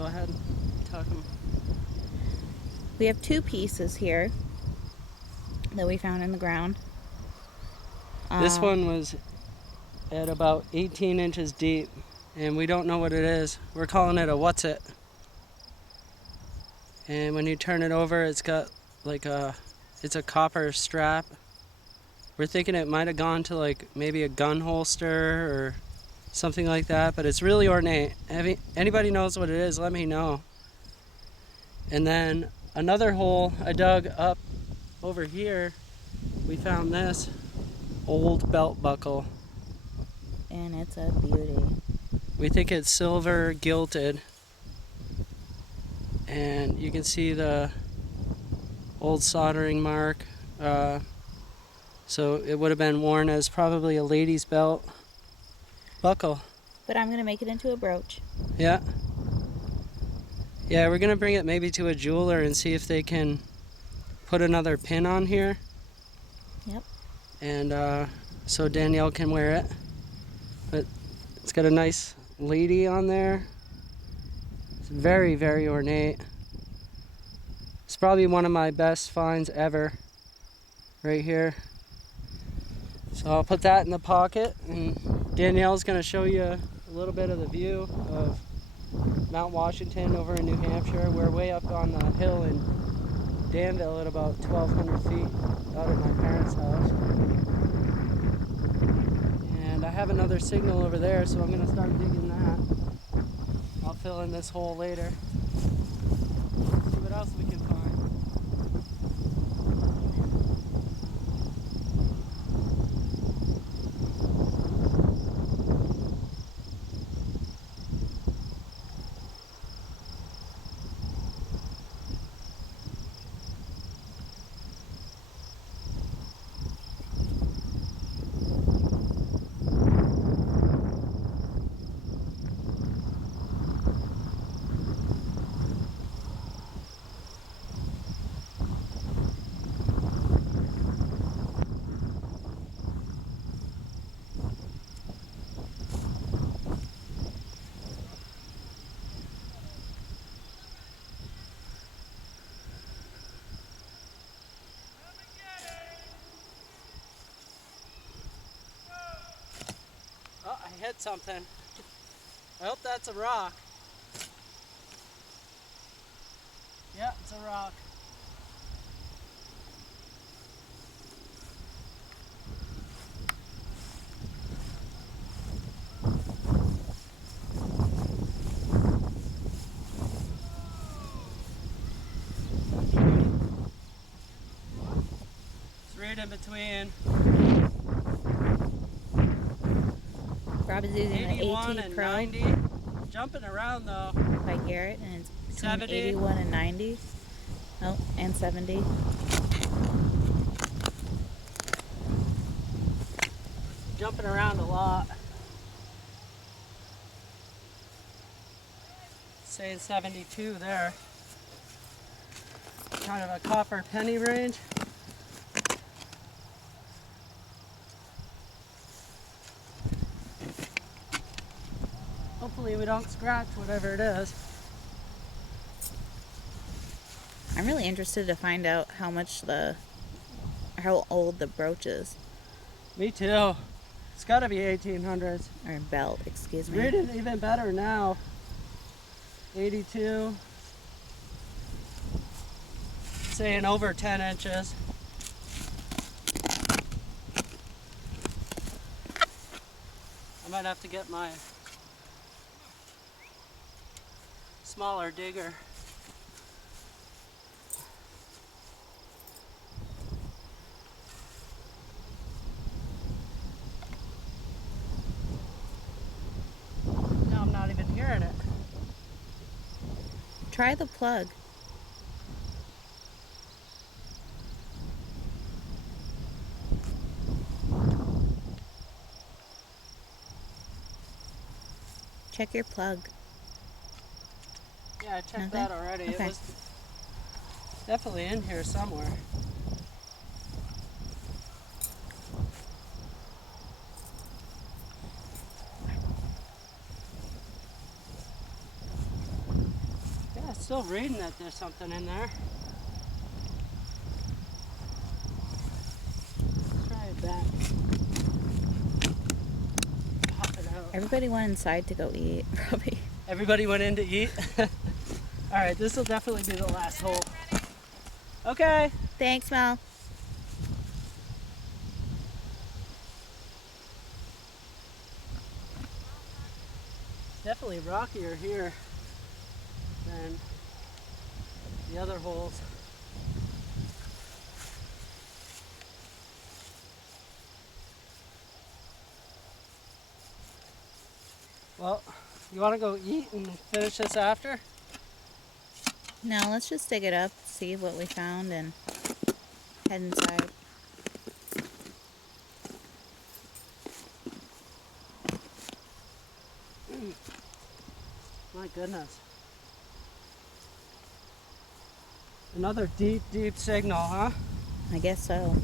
Go ahead and tuck them. We have 2 pieces here that we found in the ground. This one was at about 18 inches deep, and we don't know what it is. We're calling it a what's it. And when you turn it over, it's got like it's a copper strap. We're thinking it might have gone to like maybe a gun holster or something like that, but it's really ornate. Anybody knows what it is, let me know. And then another hole I dug up over here, we found this old belt buckle. And it's a beauty. We think it's silver gilded. And you can see the old soldering mark. So it would have been worn as probably a lady's belt buckle. But I'm going to make it into a brooch. Yeah. Yeah, we're going to bring it maybe to a jeweler and see if they can put another pin on here. Yep. And so Danielle can wear it. But it's got a nice lady on there. It's very, very ornate. It's probably one of my best finds ever right here. So I'll put that in the pocket, and Danielle's going to show you a little bit of the view of Mount Washington over in New Hampshire. We're way up on the hill in Danville at about 1,200 feet out at my parents' house. And I have another signal over there, so I'm going to start digging that. I'll fill in this hole later. See what else we can find. Oh, I hit something. I hope that's a rock. Yeah, it's a rock. It's right in between Rob is using the 81 AT and Pro 90. Jumping around though. by Garrett, and it's between 70. 81 and 90. Oh, and 70. Jumping around a lot. Saying 72 there. Kind of a copper penny range. Hopefully we don't scratch whatever it is. I'm really interested to find out how old the brooch is. Me too. It's got to be 1800s. Or belt, excuse me. Reading even better now. 82. Saying over 10 inches. I might have to get my smaller digger. Now I'm not even hearing it. Try the plug. Check your plug. Yeah, I checked Nothing? that already. Okay. It was definitely in here somewhere. still reading that there's something in there. Let's try it back. Pop it out. Everybody went inside to go eat, probably. Everybody went in to eat. All right, this will definitely be the last hole. Okay. Thanks, Mel. It's definitely rockier here than the other holes. Well, you want to go eat and finish this after? No, let's just dig it up, see what we found, and head inside. My goodness. Another deep, deep signal, huh? I guess so.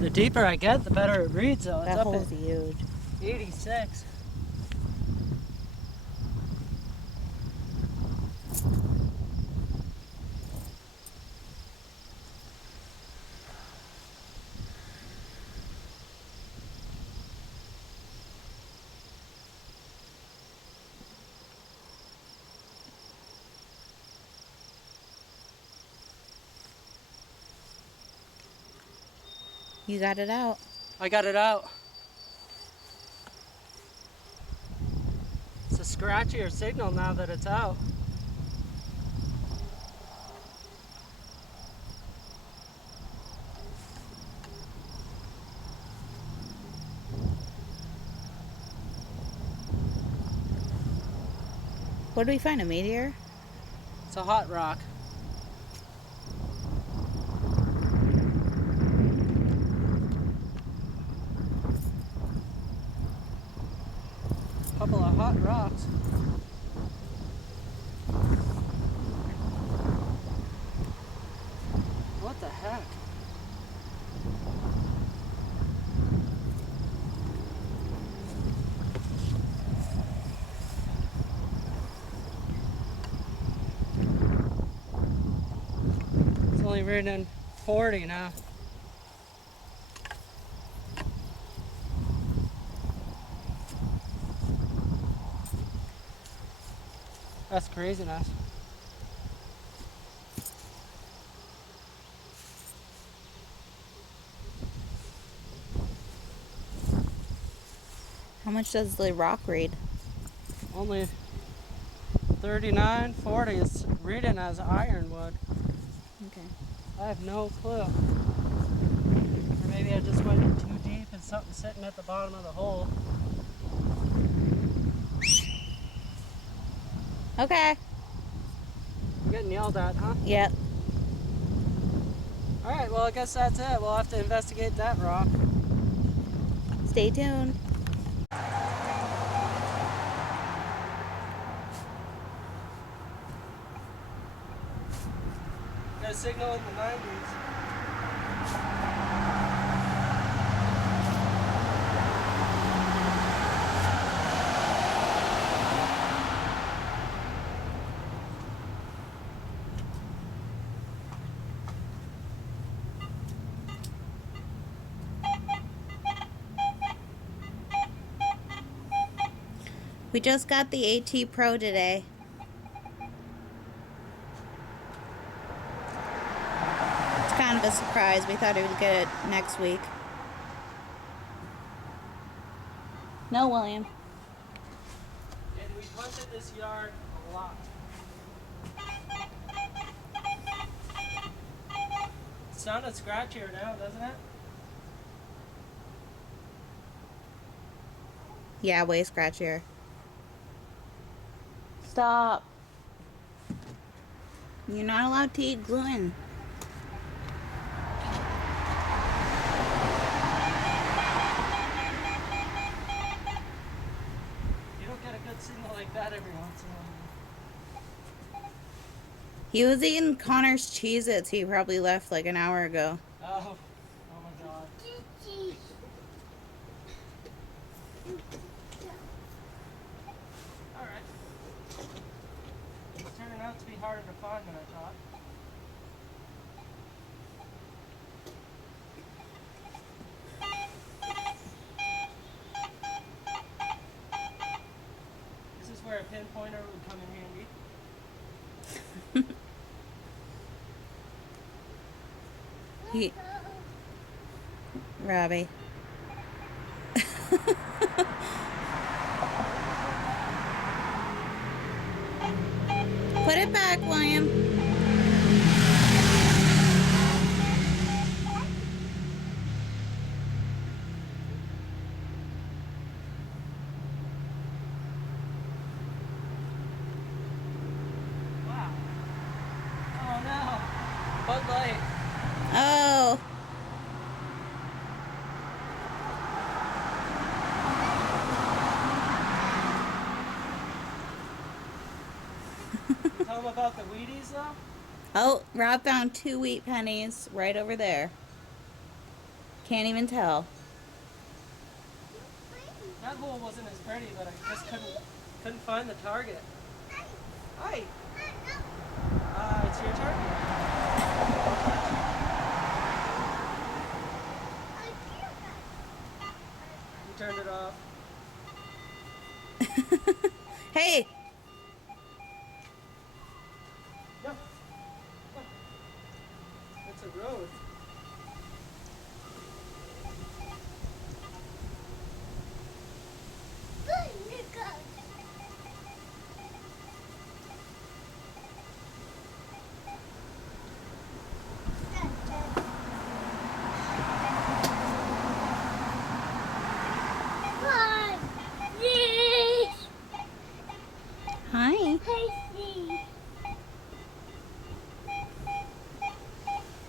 The deeper I get, the better it reads, though. It's That up hole's at huge. 86. You got it out. I got it out. It's a scratchier signal now that it's out. What did we find? A meteor? It's a hot rock. Couple of hot rocks. What the heck? It's only reading 40 now. That's craziness. How much does the rock read? Only 39, 40 is reading as ironwood. Okay. I have no clue. Or maybe I just went in too deep and something's sitting at the bottom of the hole. Okay. I'm getting yelled at, huh? Yep. Alright, well I guess that's it. We'll have to investigate that rock. Stay tuned. Got a signal in the 90s. We just got the AT Pro today. It's kind of a surprise. We thought we would get it next week. No, William. And we punted this yard a lot. It sounded scratchier now, doesn't it? Yeah, way scratchier. Stop. You're not allowed to eat gluten. You don't get a good signal like that every once in a while. He was eating Connor's Cheez-Its he probably left like an hour ago. Oh my god. Alright. out to be harder to find than I thought. This is where a pinpointer would come in handy. Robbie. Put it back, William. Wow. Oh no. Bud Light. Oh. Tell them about the Wheaties though. Oh, Rob found 2 wheat pennies right over there. Can't even tell. That hole wasn't as pretty, but I just couldn't find the target. Hi. It's your turn. You turned it off. Hey. No. It's a road. Hi.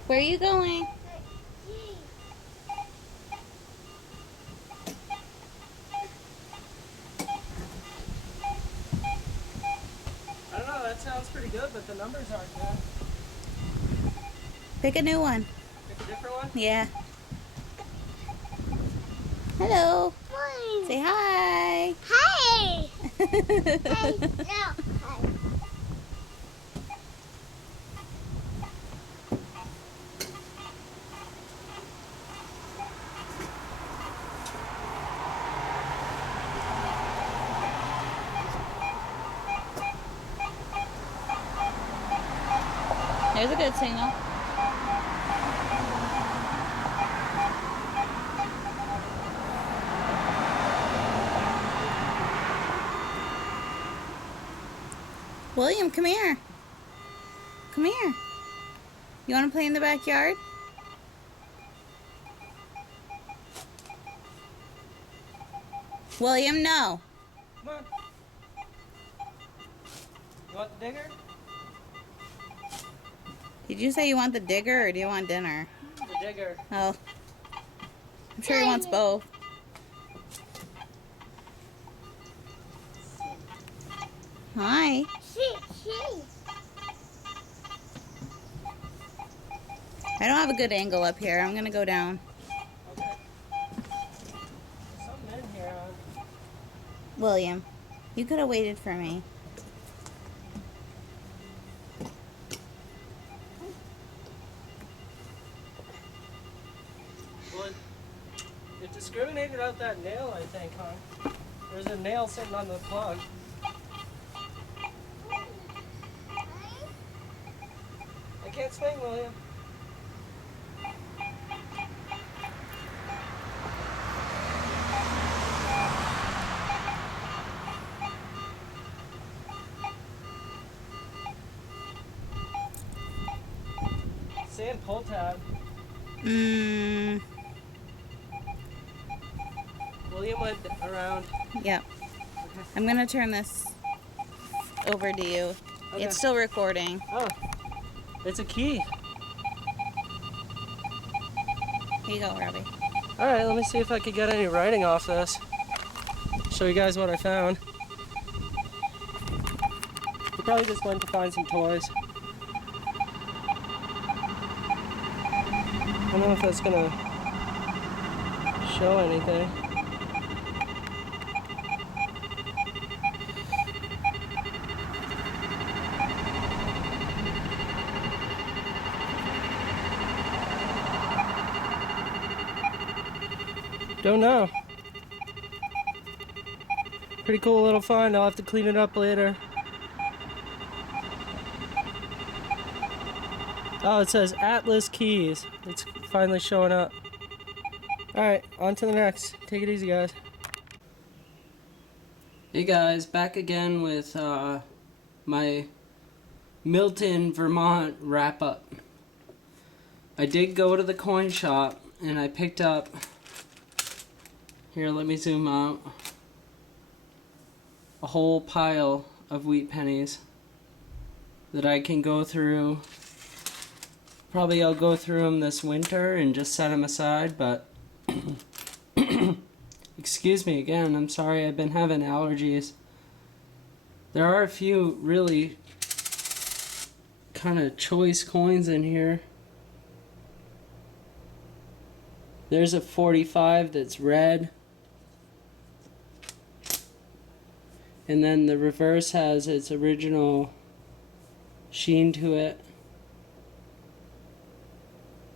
Where are you going? I don't know, that sounds pretty good, but the numbers aren't good. Pick a new one. Pick a different one? Yeah. Hello. Hi. Say hi. Hey. Hey. No. Hi. There's a good signal. William, come here. Come here. You want to play in the backyard? William, no. Come on. You want the digger? Did you say you want the digger or do you want dinner? The digger. Oh. I'm sure he wants both. Hi. She. I don't have a good angle up here. I'm going to go down. Okay. Something in here. William, you could have waited for me. Well, it discriminated out that nail, I think, huh? There's a nail sitting on the plug. I can't swing, William. Sand pull tab. William went around. Yep. I'm going to turn this over to you. Okay. It's still recording. Oh, it's a key. Here you go, Robbie. All right, let me see if I could get any writing off this. Show you guys what I found. We probably just went to find some toys. I don't know if that's gonna show anything. Don't know. Pretty cool little find. I'll have to clean it up later. Oh, it says Atlas Keys. It's finally showing up. Alright, on to the next. Take it easy, guys. Hey guys, back again with my Milton, Vermont wrap up. I did go to the coin shop and I picked up, here let me zoom out, a whole pile of wheat pennies that I can go through. Probably I'll go through them this winter and just set them aside, but excuse me again, I'm sorry, I've been having allergies. There are a few really kind of choice coins in here. There's a 45 that's red. And then the reverse has its original sheen to it.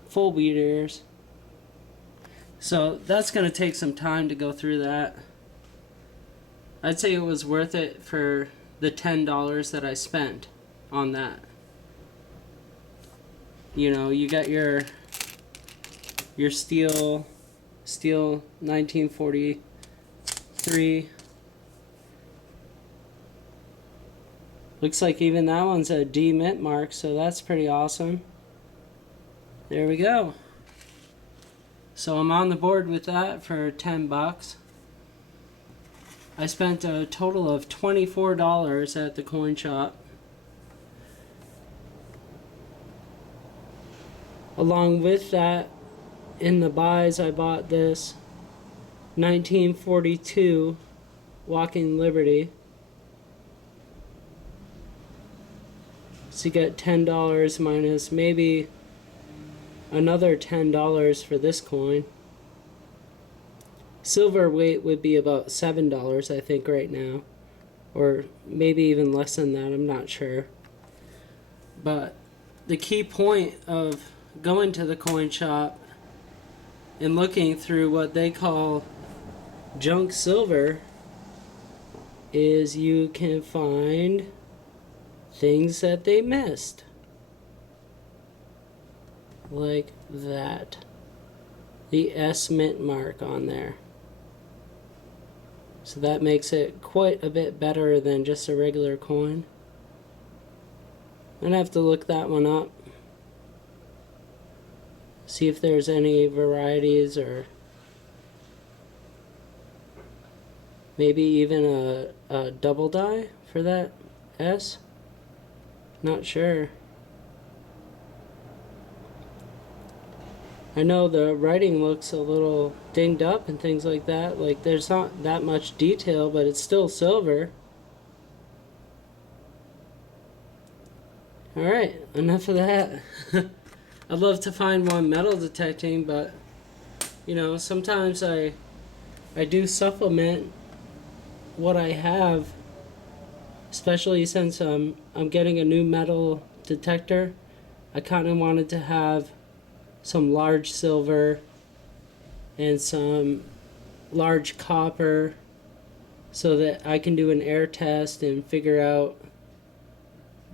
Full wheat ears. So that's going to take some time to go through that. I'd say it was worth it for the $10 that I spent on that. You know, you got your steel 1943. Looks like even that one's a D mint mark, so that's pretty awesome. There we go. So I'm on the board with that for 10 bucks. I spent a total of $24 at the coin shop. Along with that, in the buys, I bought this 1942 Walking Liberty. So you get $10 minus maybe another $10 for this coin. Silver weight would be about $7, I think, right now. Or maybe even less than that, I'm not sure. But the key point of going to the coin shop and looking through what they call junk silver is you can find things that they missed. Like that. The S mint mark on there. So that makes it quite a bit better than just a regular coin. I'd have to look that one up. See if there's any varieties or maybe even a double die for that S. Not sure. I know the writing looks a little dinged up and things like that. Like there's not that much detail, but it's still silver. Alright, enough of that. I'd love to find one metal detecting, but you know, sometimes I do supplement what I have, especially since I'm getting a new metal detector. I kind of wanted to have some large silver and some large copper so that I can do an air test and figure out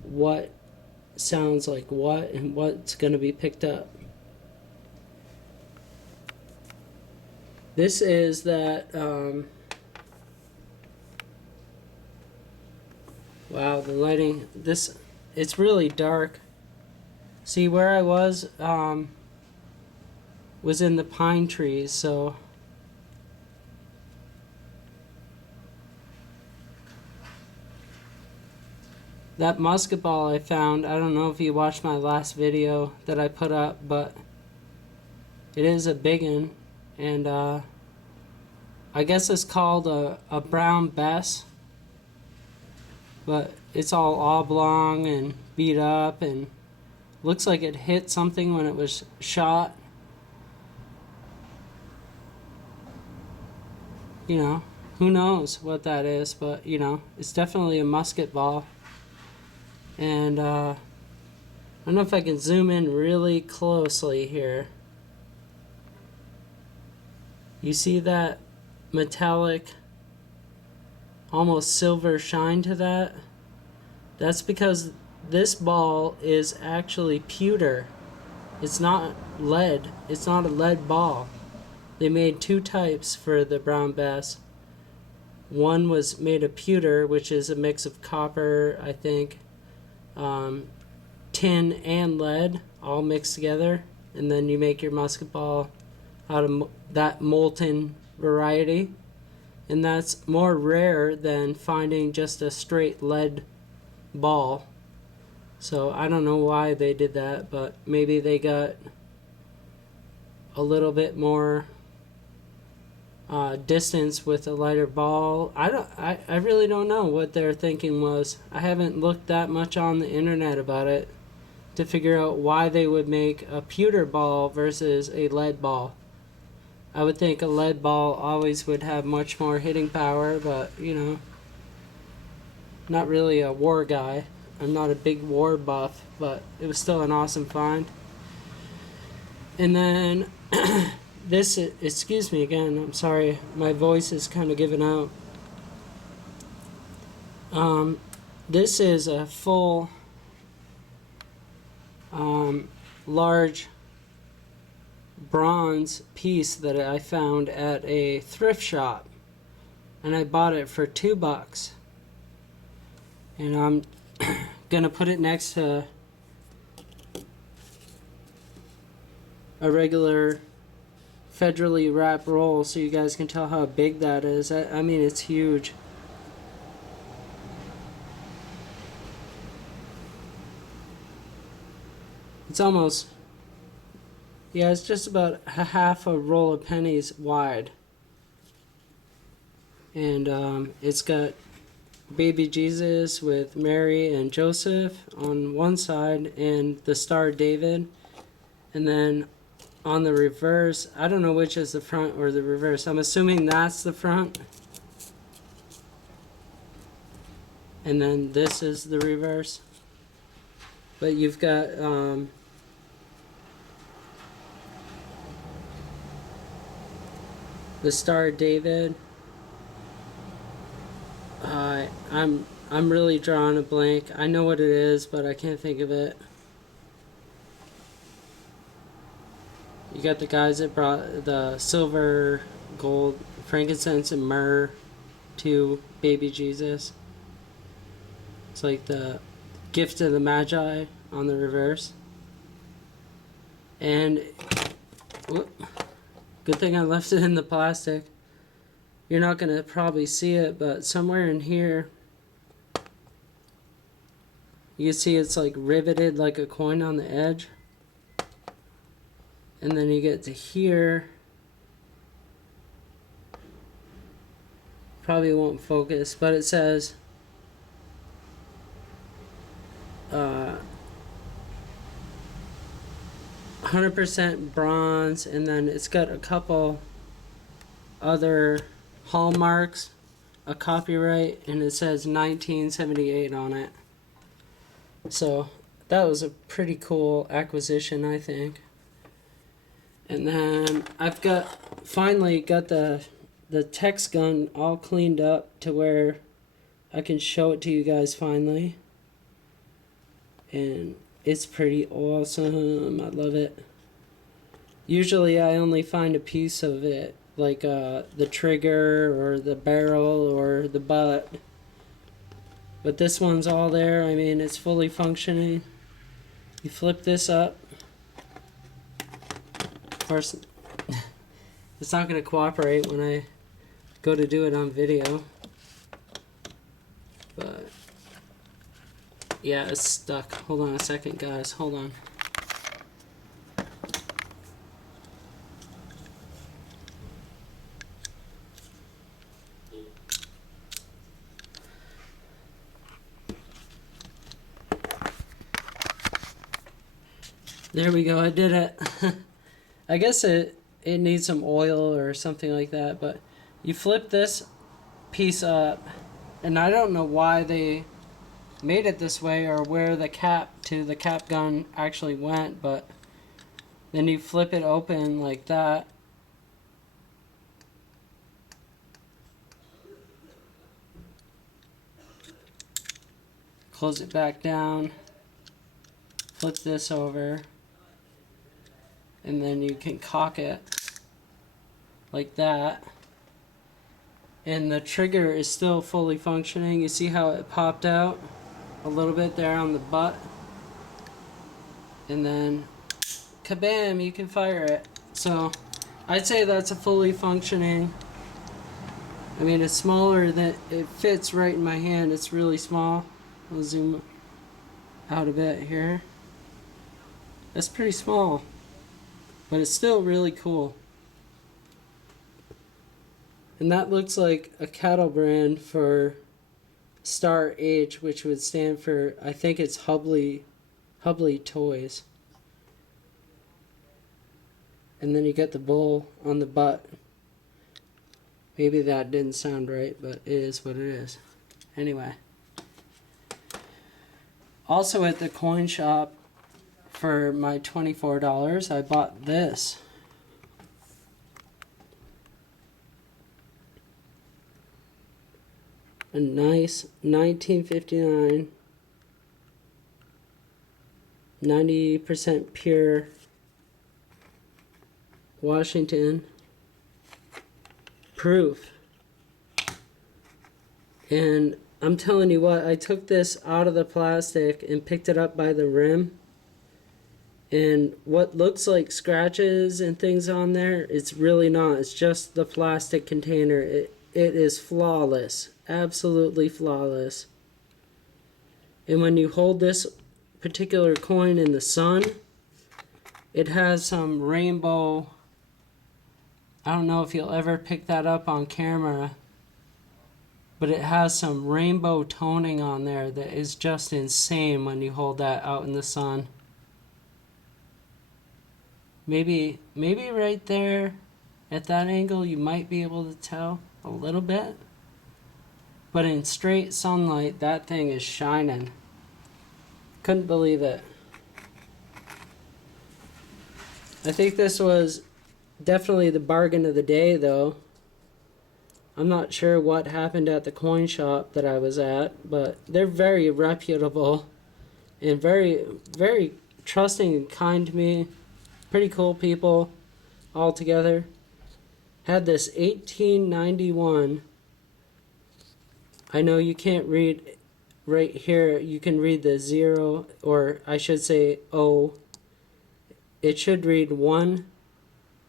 what sounds like what and what's going to be picked up. This is that wow, the lighting, it's really dark. See, where I was in the pine trees, so that musket ball I found, I don't know if you watched my last video that I put up, but it is a big one, and I guess it's called a brown Bess, but it's all oblong and beat up and looks like it hit something when it was shot. You know, who knows what that is, but you know, it's definitely a musket ball. And I don't know if I can zoom in really closely here. You see that metallic, almost silver shine to that? That's because this ball is actually pewter. It's not lead. It's not a lead ball. They made two types for the brown bass. One was made of pewter, which is a mix of copper, I think, tin and lead all mixed together, and then you make your musket ball out of that molten variety. And that's more rare than finding just a straight lead ball. So I don't know why they did that, but maybe they got a little bit more distance with a lighter ball. I really don't know what their thinking was. I haven't looked that much on the internet about it to figure out why they would make a pewter ball versus a lead ball. I would think a lead ball always would have much more hitting power, but you know, not really a war guy. I'm not a big war buff, but it was still an awesome find. And then this, excuse me again, I'm sorry, my voice is kind of giving out. This is a full, large bronze piece that I found at a thrift shop, and I bought it for $2. And I'm gonna put it next to a regular federally wrapped roll so you guys can tell how big that is. I mean, it's huge. It's almost, yeah, it's just about half a roll of pennies wide. And it's got baby Jesus with Mary and Joseph on one side and the Star of David. And then on the reverse, I don't know which is the front or the reverse. I'm assuming that's the front. And then this is the reverse. But you've got the Star of David. I'm really drawing a blank. I know what it is, but I can't think of it. You got the guys that brought the silver, gold, frankincense, and myrrh to baby Jesus. It's like the gift of the Magi on the reverse. And whoop, good thing I left it in the plastic. You're not going to probably see it, but somewhere in here, you can see it's like riveted like a coin on the edge. And then you get to here. Probably won't focus, but it says 100% bronze, and then it's got a couple other hallmarks, a copyright, and it says 1978 on it. So that was a pretty cool acquisition, I think. And then I've finally got the text gun all cleaned up to where I can show it to you guys finally. And it's pretty awesome. I love it. Usually I only find a piece of it, like the trigger or the barrel or the butt. But this one's all there. I mean, it's fully functioning. You flip this up. Of course, it's not going to cooperate when I go to do it on video. But yeah, it's stuck. Hold on a second, guys. Hold on. There we go. I did it. I guess it needs some oil or something like that, but you flip this piece up, and I don't know why they made it this way or where the cap to the cap gun actually went, but then you flip it open like that, close it back down, flip this over, and then you can cock it like that. And the trigger is still fully functioning. You see how it popped out a little bit there on the butt? And then kabam, you can fire it. So I'd say that's a fully functioning. I mean, it's smaller than it fits right in my hand. It's really small. I'll zoom out a bit here. That's pretty small, but it's still really cool. And that looks like a cattle brand for Star H, which would stand for, I think it's Hubley Toys. And then you got the bull on the butt. Maybe that didn't sound right, but it is what it is. Anyway. Also at the coin shop, for my $24, I bought this. A nice 1959 90% pure Washington proof. And I'm telling you what, I took this out of the plastic and picked it up by the rim. And what looks like scratches and things on there, it's really not. It's just the plastic container. It is flawless. Absolutely flawless. And when you hold this particular coin in the sun, it has some rainbow. I don't know if you'll ever pick that up on camera, but it has some rainbow toning on there that is just insane when you hold that out in the sun. Maybe right there at that angle you might be able to tell a little bit. But in straight sunlight, that thing is shining. Couldn't believe it. I think this was definitely the bargain of the day, though. I'm not sure what happened at the coin shop that I was at, but they're very reputable and very, very trusting and kind to me. Pretty cool people all together. Had this 1891. I know you can't read right here. You can read the 0, or I should say O. It should read 1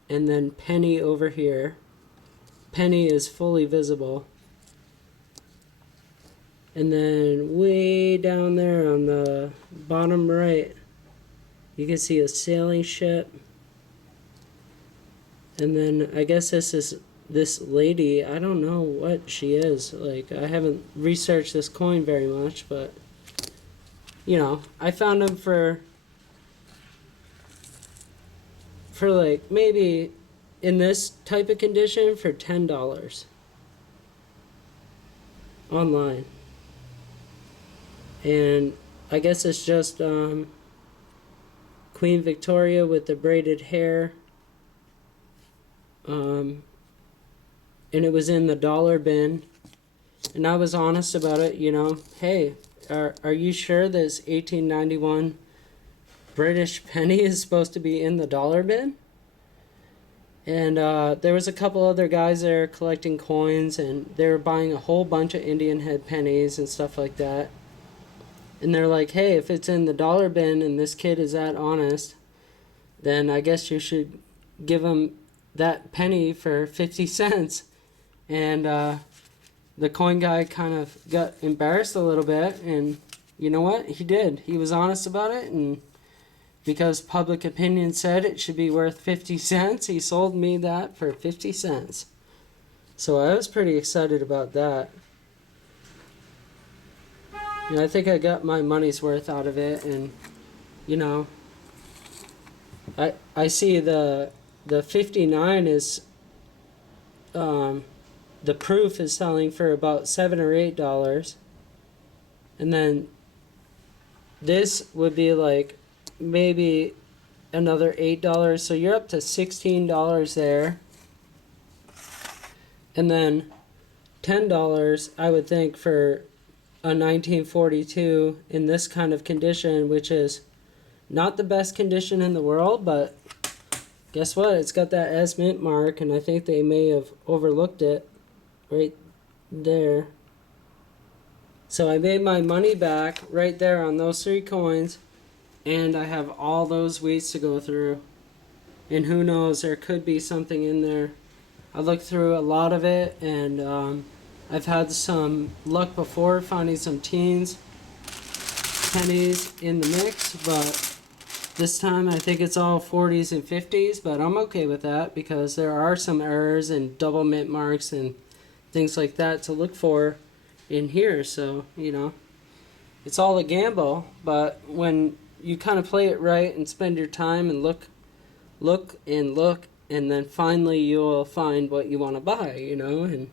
and then penny over here. Penny is fully visible. And then way down there on the bottom right, you can see a sailing ship. And then I guess this is this lady. I don't know what she is. Like, I haven't researched this coin very much, but you know, I found them for like maybe in this type of condition for $10 online. And I guess it's just Queen Victoria with the braided hair. And it was in the dollar bin. And I was honest about it, you know. Hey, are you sure this 1891 British penny is supposed to be in the dollar bin? And there was a couple other guys there collecting coins, and they were buying a whole bunch of Indian head pennies and stuff like that. And they're like, hey, if it's in the dollar bin and this kid is that honest, then I guess you should give him that penny for 50 cents. And the coin guy kind of got embarrassed a little bit, and you know what? He did. He was honest about it, and because public opinion said it should be worth 50 cents, he sold me that for 50 cents. So I was pretty excited about that. And I think I got my money's worth out of it, and you know, I see the 59 is the proof is selling for about $7 or $8, and then this would be like maybe another $8, so you're up to $16 there. And then $10 I would think for a 1942 in this kind of condition, which is not the best condition in the world, but guess what? It's got that as mint mark, and I think they may have overlooked it right there. So I made my money back right there on those 3 coins, and I have all those weeks to go through. And who knows, there could be something in there. I looked through a lot of it, and I've had some luck before finding some teens, pennies in the mix, but this time I think it's all 40s and 50s, but I'm okay with that because there are some errors and double mint marks and things like that to look for in here. So, you know, it's all a gamble, but when you kind of play it right and spend your time and look, and then finally you'll find what you want to buy, you know, and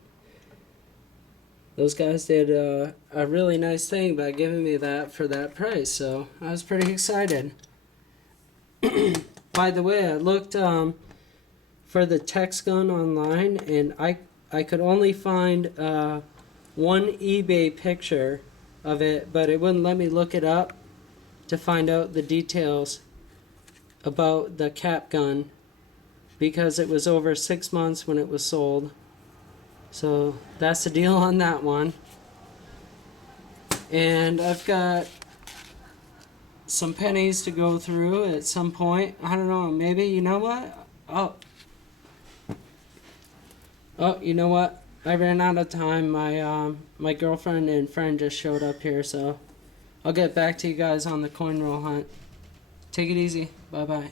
those guys did a really nice thing by giving me that for that price, so I was pretty excited. By the way, I looked for the Tex gun online, and I could only find one eBay picture of it, but it wouldn't let me look it up to find out the details about the cap gun because it was over 6 months when it was sold. So that's the deal on that one. And I've got some pennies to go through at some point. I don't know, maybe, you know what? Oh, you know what? I ran out of time. My girlfriend and friend just showed up here, so I'll get back to you guys on the coin roll hunt. Take it easy. Bye-bye.